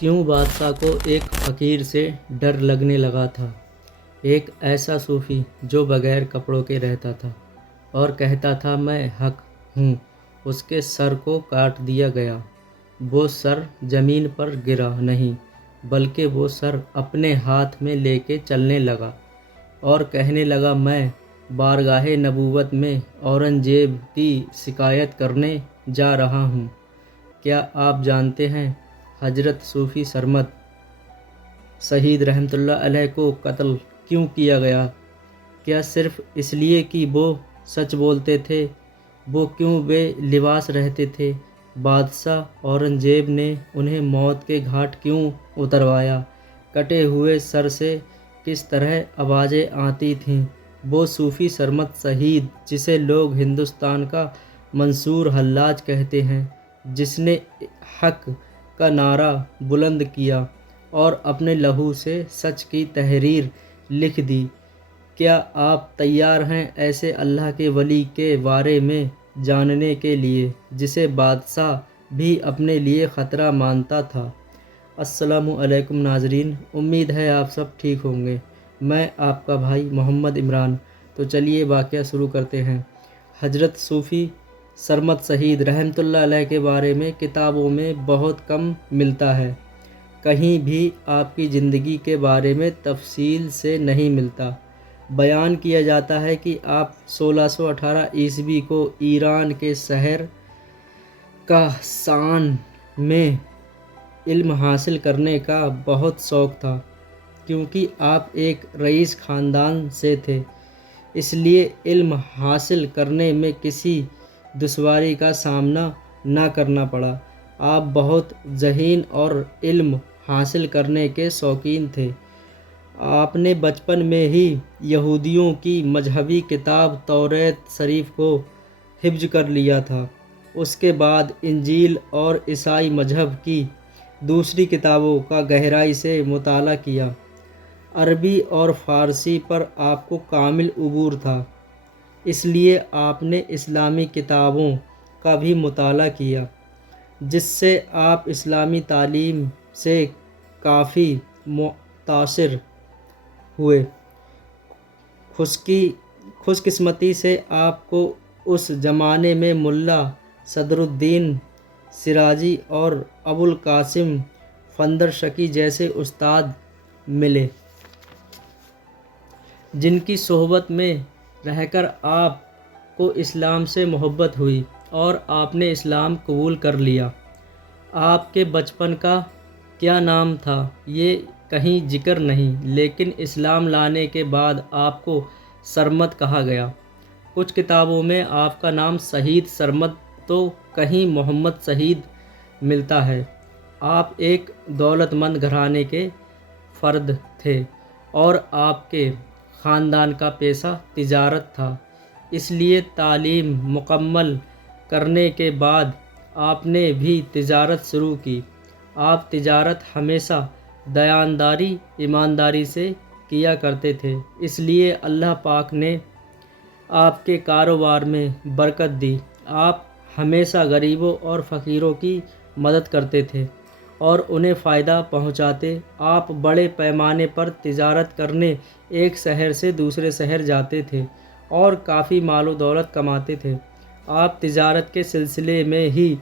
کیوں بادشاہ کو ایک فقیر سے ڈر لگنے لگا تھا۔ ایک ایسا صوفی جو بغیر کپڑوں کے رہتا تھا اور کہتا تھا میں حق ہوں، اس کے سر کو کاٹ دیا گیا۔ وہ سر زمین پر گرا نہیں بلکہ وہ سر اپنے ہاتھ میں لے کے چلنے لگا اور کہنے لگا میں بارگاہ نبوت میں اورنگزیب کی شکایت کرنے جا رہا ہوں۔ کیا آپ جانتے ہیں حضرت صوفی سرمد شہید رحمۃ اللہ علیہ کو قتل کیوں کیا گیا؟ کیا صرف اس لیے کہ وہ سچ بولتے تھے؟ وہ کیوں بے لباس رہتے تھے؟ بادشاہ اورنگزیب نے انہیں موت کے گھاٹ کیوں اتروایا؟ کٹے ہوئے سر سے کس طرح آوازیں آتی تھیں؟ وہ صوفی سرمد شہید جسے لوگ ہندوستان کا منصور حلاج کہتے ہیں، جس نے حق کا نعرہ بلند کیا اور اپنے لہو سے سچ کی تحریر لکھ دی۔ کیا آپ تیار ہیں ایسے اللہ کے ولی کے بارے میں جاننے کے لیے جسے بادشاہ بھی اپنے لیے خطرہ مانتا تھا؟ السلام علیکم ناظرین، امید ہے آپ سب ٹھیک ہوں گے۔ میں آپ کا بھائی محمد عمران۔ تو چلیے واقعہ شروع کرتے ہیں۔ حضرت صوفی سرمد شہید رحمۃ اللہ علیہ کے بارے میں کتابوں میں بہت کم ملتا ہے، کہیں بھی آپ کی زندگی کے بارے میں تفصیل سے نہیں ملتا۔ بیان کیا جاتا ہے کہ آپ 1618 عیسوی کو ایران کے شہر کاہسان میں علم حاصل کرنے کا بہت شوق تھا۔ کیونکہ آپ ایک رئیس خاندان سے تھے، اس لیے علم حاصل کرنے میں کسی دشواری کا سامنا نہ کرنا پڑا۔ آپ بہت ذہین اور علم حاصل کرنے کے شوقین تھے۔ آپ نے بچپن میں ہی یہودیوں کی مذہبی کتاب توریت شریف کو حفظ کر لیا تھا۔ اس کے بعد انجیل اور عیسائی مذہب کی دوسری کتابوں کا گہرائی سے مطالعہ کیا۔ عربی اور فارسی پر آپ کو کامل عبور تھا، اس لیے آپ نے اسلامی کتابوں کا بھی مطالعہ کیا، جس سے آپ اسلامی تعلیم سے کافی متاثر ہوئے۔ خوش قسمتی سے آپ کو اس زمانے میں ملا صدر الدین شیرازی اور ابوالقاسم فندرشکی جیسے استاد ملے، جن کی صحبت میں رہ کر آپ کو اسلام سے محبت ہوئی اور آپ نے اسلام قبول کر لیا۔ آپ کے بچپن کا کیا نام تھا یہ کہیں ذکر نہیں، لیکن اسلام لانے کے بعد آپ کو سرمد کہا گیا۔ کچھ کتابوں میں آپ کا نام شہید سرمد تو کہیں محمد شہید ملتا ہے۔ آپ ایک دولت مند گھرانے کے فرد تھے اور آپ کے خاندان کا پیشہ تجارت تھا، اس لیے تعلیم مکمل کرنے کے بعد آپ نے بھی تجارت شروع کی۔ آپ تجارت ہمیشہ دیانتداری، ایمانداری سے کیا کرتے تھے، اس لیے اللہ پاک نے آپ کے کاروبار میں برکت دی۔ آپ ہمیشہ غریبوں اور فقیروں کی مدد کرتے تھے اور انہیں فائدہ پہنچاتے۔ آپ بڑے پیمانے پر تجارت کرنے ایک شہر سے دوسرے شہر جاتے تھے اور کافی مال و دولت کماتے تھے۔ آپ تجارت کے سلسلے میں ہی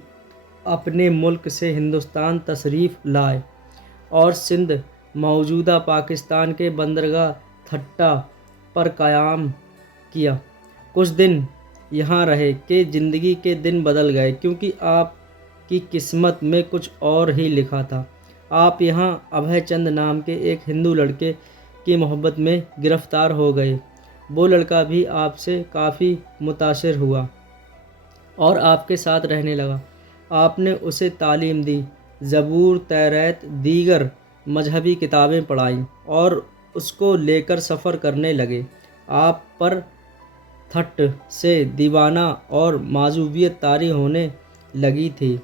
اپنے ملک سے ہندوستان تشریف لائے اور سندھ، موجودہ پاکستان کے بندرگاہ تھٹا پر قیام کیا۔ کچھ دن یہاں رہے کہ زندگی کے دن بدل گئے، کیونکہ آپ کی قسمت میں کچھ اور ہی لکھا تھا۔ آپ یہاں ابھے چند نام کے ایک ہندو لڑکے کی محبت میں گرفتار ہو گئے۔ وہ لڑکا بھی آپ سے کافی متاثر ہوا اور آپ کے ساتھ رہنے لگا۔ آپ نے اسے تعلیم دی، زبور، توریت، دیگر مذہبی کتابیں پڑھائیں اور اس کو لے کر سفر کرنے لگے۔ آپ پر تھٹ سے دیوانہ اور معذوریت طاری ہونے لگی تھی،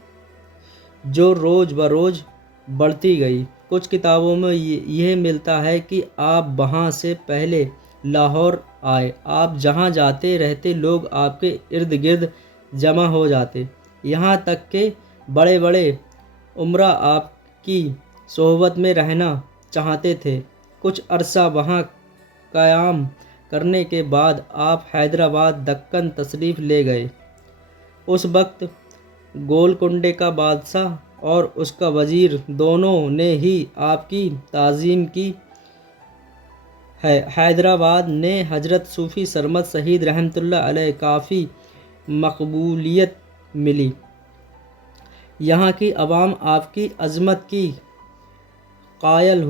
جو روز بروز بڑھتی گئی۔ کچھ کتابوں میں یہ ملتا ہے کہ آپ وہاں سے پہلے لاہور آئے۔ آپ جہاں جاتے رہتے لوگ آپ کے ارد گرد جمع ہو جاتے، یہاں تک کہ بڑے بڑے امراء آپ کی صحبت میں رہنا چاہتے تھے۔ کچھ عرصہ وہاں قیام کرنے کے بعد آپ حیدرآباد دکن تشریف لے گئے۔ اس وقت گولکنڈے کا بادشاہ اور اس کا وزیر دونوں نے ہی آپ کی تعظیم کی ہے۔ حیدرآباد نے حضرت صوفی سرمد شہید رحمۃ اللہ علیہ کافی مقبولیت ملی۔ یہاں کی عوام آپ کی عظمت کی قائل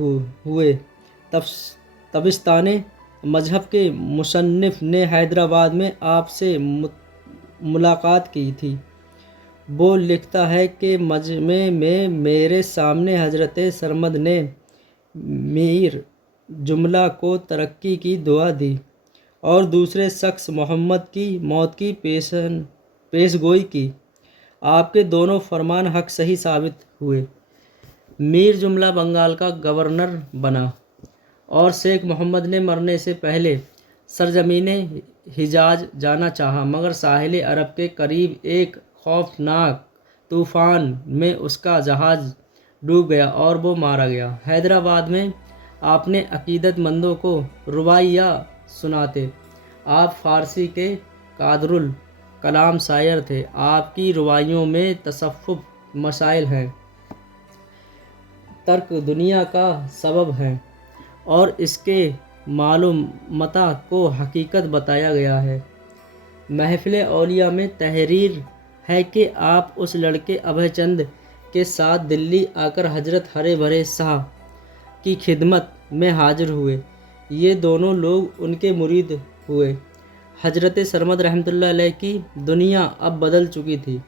ہوئے۔ تبستانِ مذہب کے مصنف نے حیدرآباد میں آپ سے ملاقات کی تھی۔ وہ لکھتا ہے کہ مجمع میں میرے سامنے حضرت سرمد نے میر جملہ کو ترقی کی دعا دی اور دوسرے شخص محمد کی موت کی پیش گوئی کی۔ آپ کے دونوں فرمان حق صحیح ثابت ہوئے۔ میر جملہ بنگال کا گورنر بنا اور شیخ محمد نے مرنے سے پہلے سرزمین حجاز جانا چاہا، مگر ساحل عرب کے قریب ایک خوفناک طوفان میں اس کا جہاز ڈوب گیا اور وہ مارا گیا۔ حیدرآباد میں آپ نے عقیدت مندوں کو رباعیہ سناتے۔ آپ فارسی کے قادر الکلام شاعر تھے۔ آپ کی رباعیوں میں تصوف مسائل ہیں، ترک دنیا کا سبب ہے اور اس کے معلومات کو حقیقت بتایا گیا ہے۔ محفل اولیاء میں تحریر ہے کہ آپ اس لڑکے ابھے چند کے ساتھ دلی آ کر حضرت ہرے بھرے شاہ کی خدمت میں حاضر ہوئے۔ یہ دونوں لوگ ان کے مرید ہوئے۔ حضرت سرمد رحمۃ اللہ علیہ کی دنیا اب بدل چکی تھی۔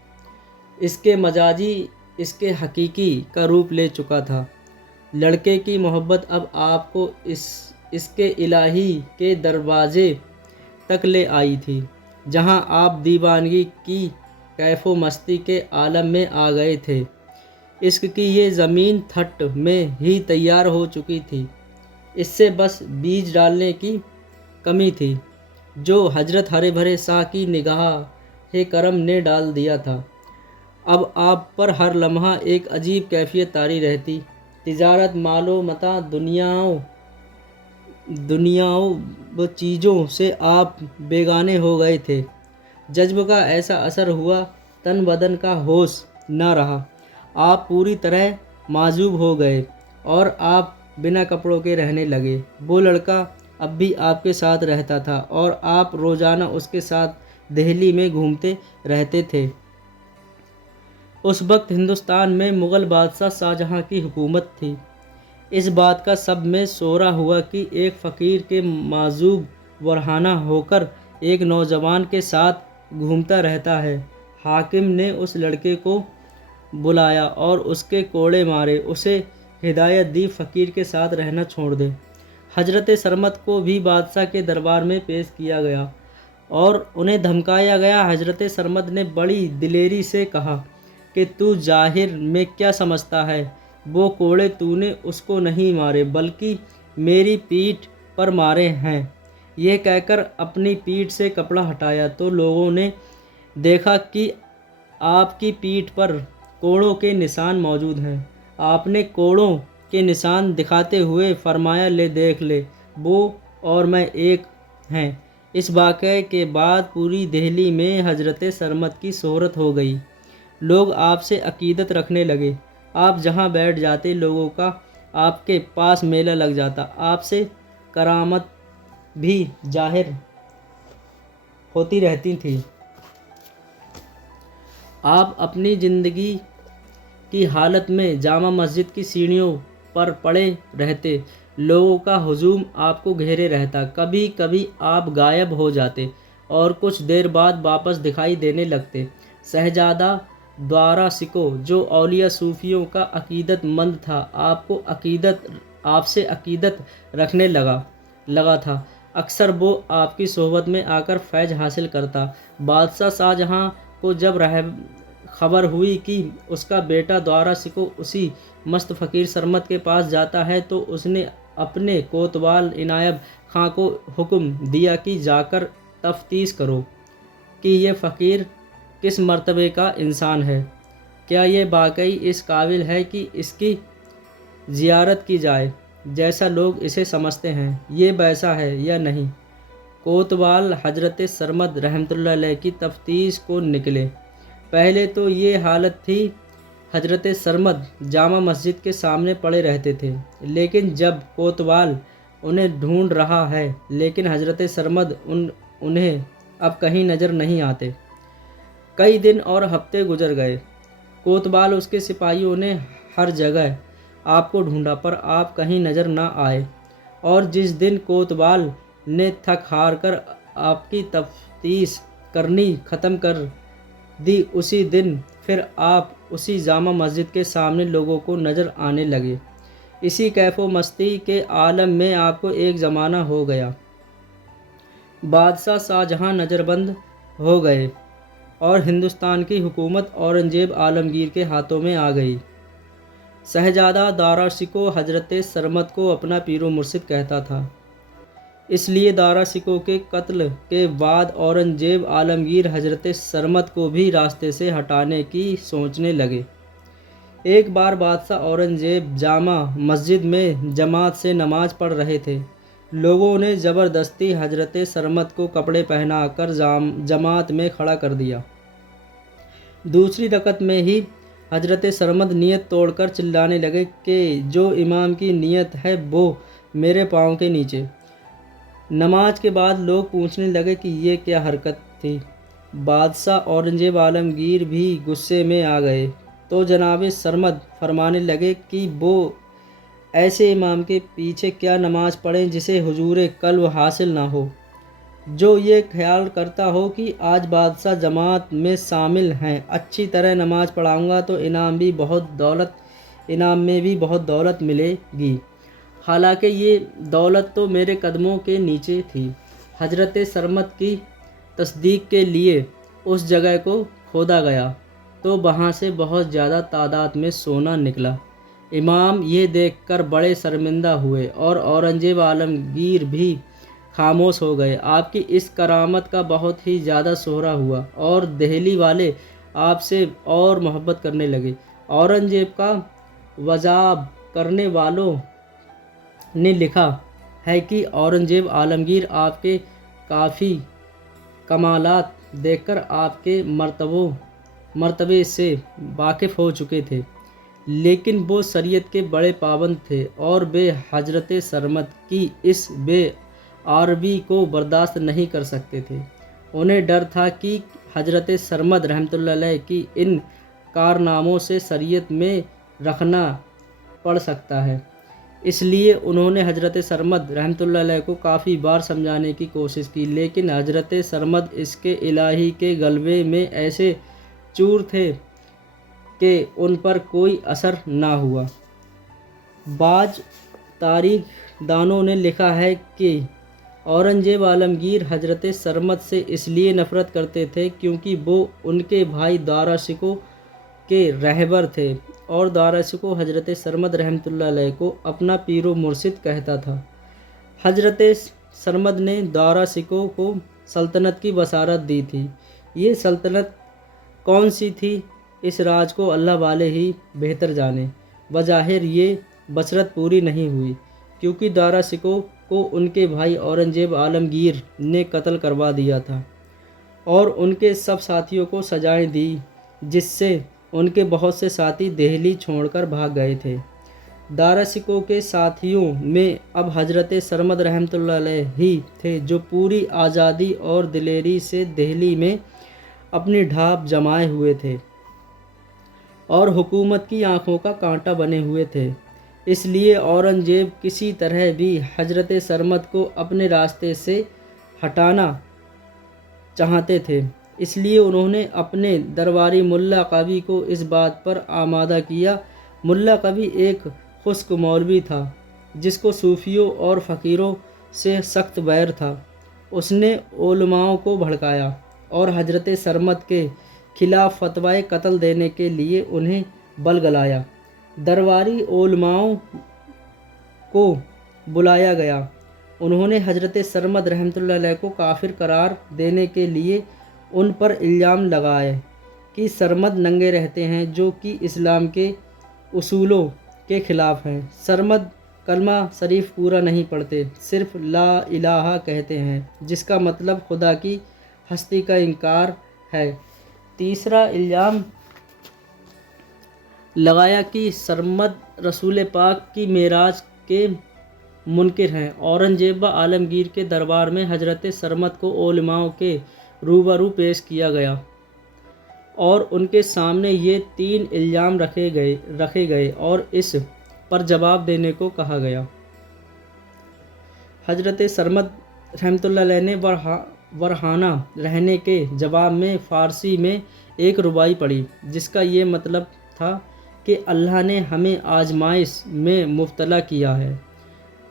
اس کے مجازی اس کے حقیقی کا روپ لے چکا تھا۔ لڑکے کی محبت اب آپ کو اس کے الہی کے دروازے تک لے آئی تھی، جہاں آپ دیوانگی کی کیف و مستی کے عالم میں آ گئے تھے۔ عشق کی یہ زمین تھٹ میں ہی تیار ہو چکی تھی، اس سے بس بیج ڈالنے کی کمی تھی، جو حضرت ہرے بھرے شاہ کی نگاہ کرم نے ڈال دیا تھا۔ اب آپ پر ہر لمحہ ایک عجیب کیفیت طاری رہتی۔ تجارت، مال و متاع، دنیاو چیزوں سے آپ بیگانے ہو گئے تھے۔ جذب کا ایسا اثر ہوا، تن بدن کا ہوش نہ رہا۔ آپ پوری طرح معذوب ہو گئے اور آپ بنا کپڑوں کے رہنے لگے۔ وہ لڑکا اب بھی آپ کے ساتھ رہتا تھا اور آپ روزانہ اس کے ساتھ دہلی میں گھومتے رہتے تھے۔ اس وقت ہندوستان میں مغل بادشاہ شاہجہاں کی حکومت تھی۔ اس بات کا سب میں شورا ہوا کہ ایک فقیر کے معذوب ورہانہ ہو کر ایک نوجوان کے ساتھ گھومتا رہتا ہے۔ حاکم نے اس لڑکے کو بلایا اور اس کے کوڑے مارے، اسے ہدایت دی فقیر کے ساتھ رہنا چھوڑ دے۔ حضرت سرمد کو بھی بادشاہ کے دربار میں پیش کیا گیا اور انہیں دھمکایا گیا۔ حضرت سرمد نے بڑی دلیری سے کہا کہ تو ظاہر میں کیا سمجھتا ہے؟ وہ کوڑے تو نے اس کو نہیں مارے بلکہ میری پیٹھ پر مارے ہیں۔ یہ کہہ کر اپنی پیٹھ سے کپڑا ہٹایا تو لوگوں نے دیکھا کہ آپ کی پیٹھ پر کوڑوں کے نشان موجود ہیں۔ آپ نے کوڑوں کے نشان دکھاتے ہوئے فرمایا، لے دیکھ لے، وہ اور میں ایک ہیں۔ اس واقعے کے بعد پوری دہلی میں حضرت سرمد کی شہرت ہو گئی۔ لوگ آپ سے عقیدت رکھنے لگے۔ آپ جہاں بیٹھ جاتے لوگوں کا آپ کے پاس میلہ لگ جاتا۔ آپ سے کرامت بھی ظاہر ہوتی رہتی تھی۔ آپ اپنی زندگی کی حالت میں جامع مسجد کی سیڑھیوں پر پڑے رہتے۔ لوگوں کا ہجوم آپ کو گھیرے رہتا۔ کبھی کبھی آپ غائب ہو جاتے اور کچھ دیر بعد واپس دکھائی دینے لگتے۔ شہزادہ دوارا سکو، جو اولیاء صوفیوں کا عقیدت مند تھا، آپ سے عقیدت رکھنے لگا تھا۔ اکثر وہ آپ کی صحبت میں آ کر فیض حاصل کرتا۔ بادشاہ شاہجہاں کو جب خبر ہوئی کہ اس کا بیٹا دوارا سکو اسی مست فقیر سرمد کے پاس جاتا ہے تو اس نے اپنے کوتوال عنایت خاں کو حکم دیا کہ جا کر تفتیش کرو کہ یہ فقیر کس مرتبے کا انسان ہے، کیا یہ واقعی اس قابل ہے کہ اس کی زیارت کی جائے جیسا لوگ اسے سمجھتے ہیں، یہ ویسا ہے یا نہیں۔ کوتوال حضرت سرمد رحمۃ اللہ علیہ کی تفتیش کو نکلے۔ پہلے تو یہ حالت تھی، حضرت سرمد جامع مسجد کے سامنے پڑے رہتے تھے، لیکن جب کوتوال انہیں ڈھونڈ رہا ہے لیکن حضرت سرمد انہیں اب کہیں نظر نہیں آتے۔ کئی دن اور ہفتے گزر گئے۔ کوتوال اس کے سپاہیوں نے ہر جگہ آپ کو ڈھونڈا پر آپ کہیں نظر نہ آئے، اور جس دن کوتوال نے تھک ہار کر آپ کی تفتیش کرنی ختم کر دی، اسی دن پھر آپ اسی جامع مسجد کے سامنے لوگوں کو نظر آنے لگے۔ اسی کیف و مستی کے عالم میں آپ کو ایک زمانہ ہو گیا۔ بادشاہ شاہجہاں نظر بند ہو گئے اور ہندوستان کی حکومت اورنگزیب عالمگیر کے ہاتھوں میں آ گئی۔ شہزادہ دارا شکوہ حضرت سرمد کو اپنا پیر و مرشد کہتا تھا، اس لیے دارا شکوہ کے قتل کے بعد اورنگزیب عالمگیر حضرت سرمد کو بھی راستے سے ہٹانے کی سوچنے لگے۔ ایک بار بادشاہ اورنگزیب جامع مسجد میں جماعت سے نماز پڑھ رہے تھے۔ لوگوں نے زبردستی حضرت سرمد کو کپڑے پہنا کر جماعت میں کھڑا کر دیا۔ دوسری رکعت میں ہی حضرت سرمد نیت توڑ کر چلانے لگے کہ جو امام کی نیت ہے وہ میرے پاؤں کے نیچے۔ نماز کے بعد لوگ پوچھنے لگے کہ یہ کیا حرکت تھی۔ بادشاہ اورنگزیب عالمگیر بھی غصے میں آ گئے تو جناب سرمد فرمانے لگے کہ وہ ایسے امام کے پیچھے کیا نماز پڑھیں جسے حضور قلب حاصل نہ ہو، جو یہ خیال کرتا ہو کہ آج بادشاہ جماعت میں شامل ہیں، اچھی طرح نماز پڑھاؤں گا تو انعام میں بھی بہت دولت ملے گی، حالانکہ یہ دولت تو میرے قدموں کے نیچے تھی۔ حضرت سرمد کی تصدیق کے لیے اس جگہ کو کھودا گیا تو وہاں سے بہت زیادہ تعداد میں سونا نکلا۔ امام یہ دیکھ کر بڑے شرمندہ ہوئے اور اورنگزیب عالمگیر بھی خاموش ہو گئے۔ آپ کی اس کرامت کا بہت ہی زیادہ شہرہ ہوا اور دہلی والے آپ سے اور محبت کرنے لگے۔ اورنگزیب کا وضابط کرنے والوں نے لکھا ہے کہ اورنگزیب عالمگیر آپ کے کافی کمالات دیکھ کر آپ کے مرتبے سے واقف ہو چکے تھے، لیکن وہ شریعت کے بڑے پابند تھے اور وہ حضرت سرمد کی اس بے آربی کو برداشت نہیں کر سکتے تھے۔ انہیں ڈر تھا کہ حضرت سرمد رحمۃ اللہ علیہ کی ان کارناموں سے شریعت میں رکھنا پڑ سکتا ہے، اس لیے انہوں نے حضرت سرمد رحمۃ اللہ علیہ کو کافی بار سمجھانے کی کوشش کی، لیکن حضرت سرمد اس کے الہی کے غلبے میں ایسے چور تھے کہ ان پر کوئی اثر نہ ہوا۔ بعض تاریخ دانوں نے لکھا ہے کہ اورنگزیب عالمگیر حضرت سرمد سے اس لیے نفرت کرتے تھے کیونکہ وہ ان کے بھائی دارا شکوہ کے رہبر تھے، اور دارا شکوہ حضرت سرمد رحمۃ اللہ علیہ کو اپنا پیر و مرشد کہتا تھا۔ حضرت سرمد نے دارا شکوہ کو سلطنت کی بشارت دی تھی۔ یہ سلطنت کون سی تھی، اس راز کو اللہ والے ہی بہتر جانے۔ بظاہر یہ بشارت پوری نہیں ہوئی، کیونکہ دارا شکوہ کو ان کے بھائی اورنگزیب عالمگیر نے قتل کروا دیا تھا اور ان کے سب ساتھیوں کو سزائیں دی، جس سے ان کے بہت سے ساتھی دہلی چھوڑ کر بھاگ گئے تھے۔ دارا شکوہ کے ساتھیوں میں اب حضرت سرمد رحمۃ اللہ علیہ ہی تھے جو پوری آزادی اور دلیری سے دہلی میں اپنی ڈھاپ جمائے ہوئے تھے اور حکومت کی آنکھوں کا کانٹا بنے ہوئے تھے۔ اس لیے اورنگزیب کسی طرح بھی حضرت سرمد کو اپنے راستے سے ہٹانا چاہتے تھے، اس لیے انہوں نے اپنے درباری ملا قوی کو اس بات پر آمادہ کیا۔ ملا قوی ایک خشک مولوی تھا جس کو صوفیوں اور فقیروں سے سخت ویر تھا۔ اس نے علماء کو بھڑکایا اور حضرت سرمد کے خلاف فتویٰ قتل دینے کے لیے انہیں بلگلایا۔ درباری علماء کو بلایا گیا۔ انہوں نے حضرت سرمد رحمۃ اللہ علیہ کو کافر قرار دینے کے لیے ان پر الزام لگائے کہ سرمد ننگے رہتے ہیں، جو کہ اسلام کے اصولوں کے خلاف ہیں۔ سرمد کلمہ شریف پورا نہیں پڑھتے، صرف لا الہ کہتے ہیں، جس کا مطلب خدا کی ہستی کا انکار ہے۔ تیسرا الزام لگایا کہ سرمد رسول پاک کی معراج کے منکر ہیں۔ اورنگزیب عالمگیر کے دربار میں حضرت سرمد کو علماء کے روبرو پیش کیا گیا اور ان کے سامنے یہ 3 الزام رکھے گئے اور اس پر جواب دینے کو کہا گیا۔ حضرت سرمد رحمۃ اللہ علیہ نے ورہانہ رہنے کے جواب میں فارسی میں ایک رباعی پڑھی، جس کا یہ مطلب تھا کہ اللہ نے ہمیں آزمائش میں مبتلا کیا ہے،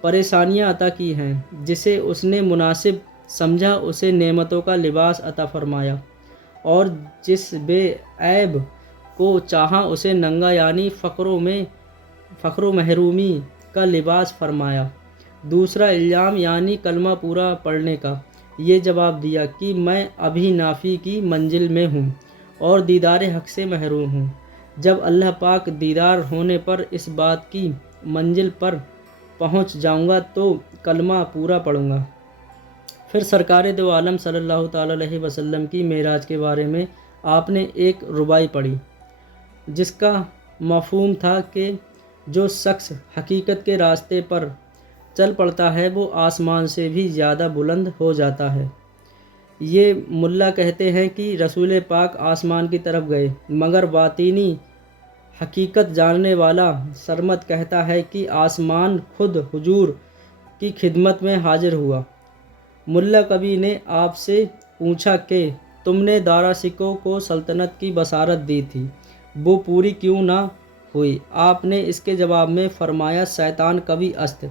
پریشانیاں عطا کی ہیں، جسے اس نے مناسب سمجھا اسے نعمتوں کا لباس عطا فرمایا، اور جس بے عیب کو چاہا اسے ننگا یعنی فقر و محرومی کا لباس فرمایا۔ دوسرا الزام یعنی کلمہ پورا پڑھنے کا، یہ جواب دیا کہ میں ابھی نافی کی منزل میں ہوں اور دیدار حق سے محروم ہوں، جب اللہ پاک دیدار ہونے پر اس بات کی منزل پر پہنچ جاؤں گا تو کلمہ پورا پڑھوں گا۔ پھر سرکار دو عالم صلی اللہ تعالیٰ علیہ وسلم کی معراج کے بارے میں آپ نے ایک رباعی پڑھی، جس کا مفہوم تھا کہ جو شخص حقیقت کے راستے پر چل پڑتا ہے وہ آسمان سے بھی زیادہ بلند ہو جاتا ہے۔ یہ ملا کہتے ہیں کہ رسول پاک آسمان کی طرف گئے، مگر باطنی حقیقت جاننے والا سرمد کہتا ہے کہ آسمان خود حضور کی خدمت میں حاضر ہوا۔ ملا کبھی نے آپ سے پوچھا کہ تم نے دارا سکو کو سلطنت کی بشارت دی تھی، وہ پوری کیوں نہ ہوئی؟ آپ نے اس کے جواب میں فرمایا شیطان کبھی است۔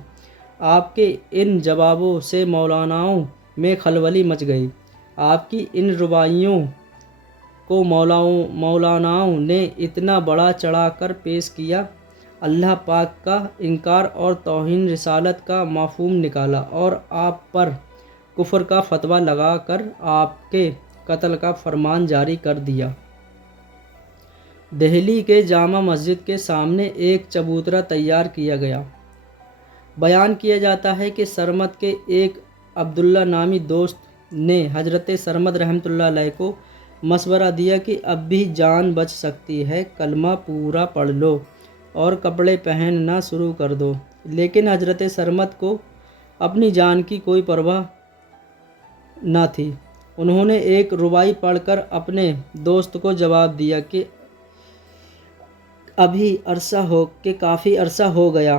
آپ کے ان جوابوں سے مولاناؤں میں خلبلی مچ گئی۔ آپ کی ان رباعیوں کو مولاناؤں نے اتنا بڑا چڑھا کر پیش کیا، اللہ پاک کا انکار اور توہین رسالت کا مفہوم نکالا اور آپ پر کفر کا فتویٰ لگا کر آپ کے قتل کا فرمان جاری کر دیا۔ دہلی کے جامع مسجد کے سامنے ایک چبوترا تیار کیا گیا۔ بیان کیا جاتا ہے کہ سرمد کے ایک عبداللہ نامی دوست نے حضرت سرمد رحمۃ اللہ علیہ کو مشورہ دیا کہ اب بھی جان بچ سکتی ہے، کلمہ پورا پڑھ لو اور کپڑے پہننا شروع کر دو۔ لیکن حضرت سرمد کو اپنی جان کی کوئی پرواہ نہ تھی۔ انہوں نے ایک رباعی پڑھ کر اپنے دوست کو جواب دیا کہ کافی عرصہ ہو گیا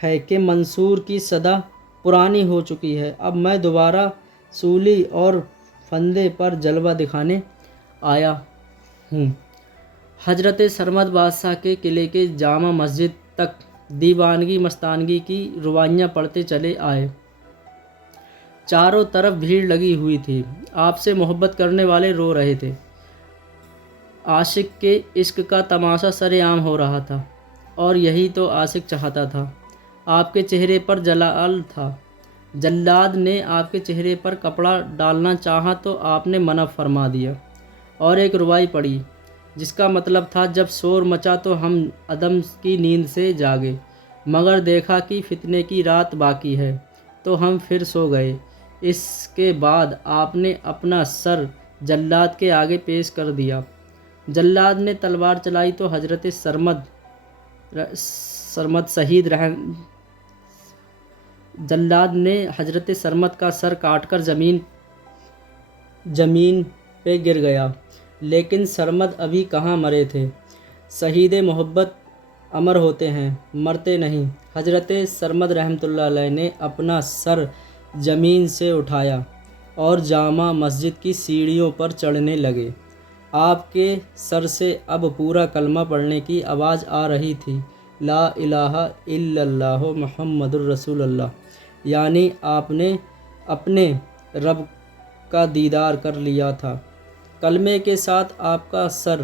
ہے کہ منصور کی صدا پرانی ہو چکی ہے، اب میں دوبارہ سولی اور پھندے پر جلوہ دکھانے آیا ہوں۔ حضرت سرمد بادشاہ کے قلعے کے جامع مسجد تک دیوانگی مستانگی کی رباعیاں پڑھتے چلے آئے۔ چاروں طرف بھیڑ لگی ہوئی تھی، آپ سے محبت کرنے والے رو رہے تھے، عاشق کے عشق کا تماشا سرعام ہو رہا تھا، اور یہی تو عاشق چاہتا تھا۔ آپ کے چہرے پر جلال تھا۔ جلاد نے آپ کے چہرے پر کپڑا ڈالنا چاہا تو آپ نے منع فرما دیا اور ایک رباعی پڑھی، جس کا مطلب تھا جب شور مچا تو ہم عدم کی نیند سے جاگے، مگر دیکھا کہ فتنے کی رات باقی ہے تو ہم پھر سو گئے۔ اس کے بعد آپ نے اپنا سر جلاد کے آگے پیش کر دیا۔ جلاد نے تلوار چلائی تو حضرت جلاد نے حضرت سرمد کا سر کاٹ کر زمین پہ گر گیا، لیکن سرمد ابھی کہاں مرے تھے۔ شہید محبت امر ہوتے ہیں، مرتے نہیں۔ حضرت سرمد رحمۃ اللہ علیہ نے اپنا سر زمین سے اٹھایا اور جامع مسجد کی سیڑھیوں پر چڑھنے لگے۔ آپ کے سر سے اب پورا کلمہ پڑھنے کی آواز آ رہی تھی، لا الہ الا اللہ محمد الرسول اللہ، یعنی آپ نے اپنے رب کا دیدار کر لیا تھا۔ کلمے کے ساتھ آپ کا سر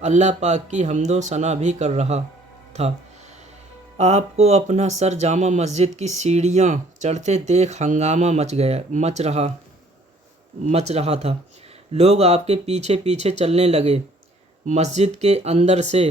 اللہ پاک کی حمد و ثنا بھی کر رہا تھا۔ آپ کو اپنا سر جامع مسجد کی سیڑھیاں چڑھتے دیکھ ہنگامہ مچ رہا تھا۔ لوگ آپ کے پیچھے پیچھے چلنے لگے۔ مسجد کے اندر سے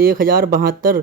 1072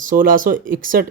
1661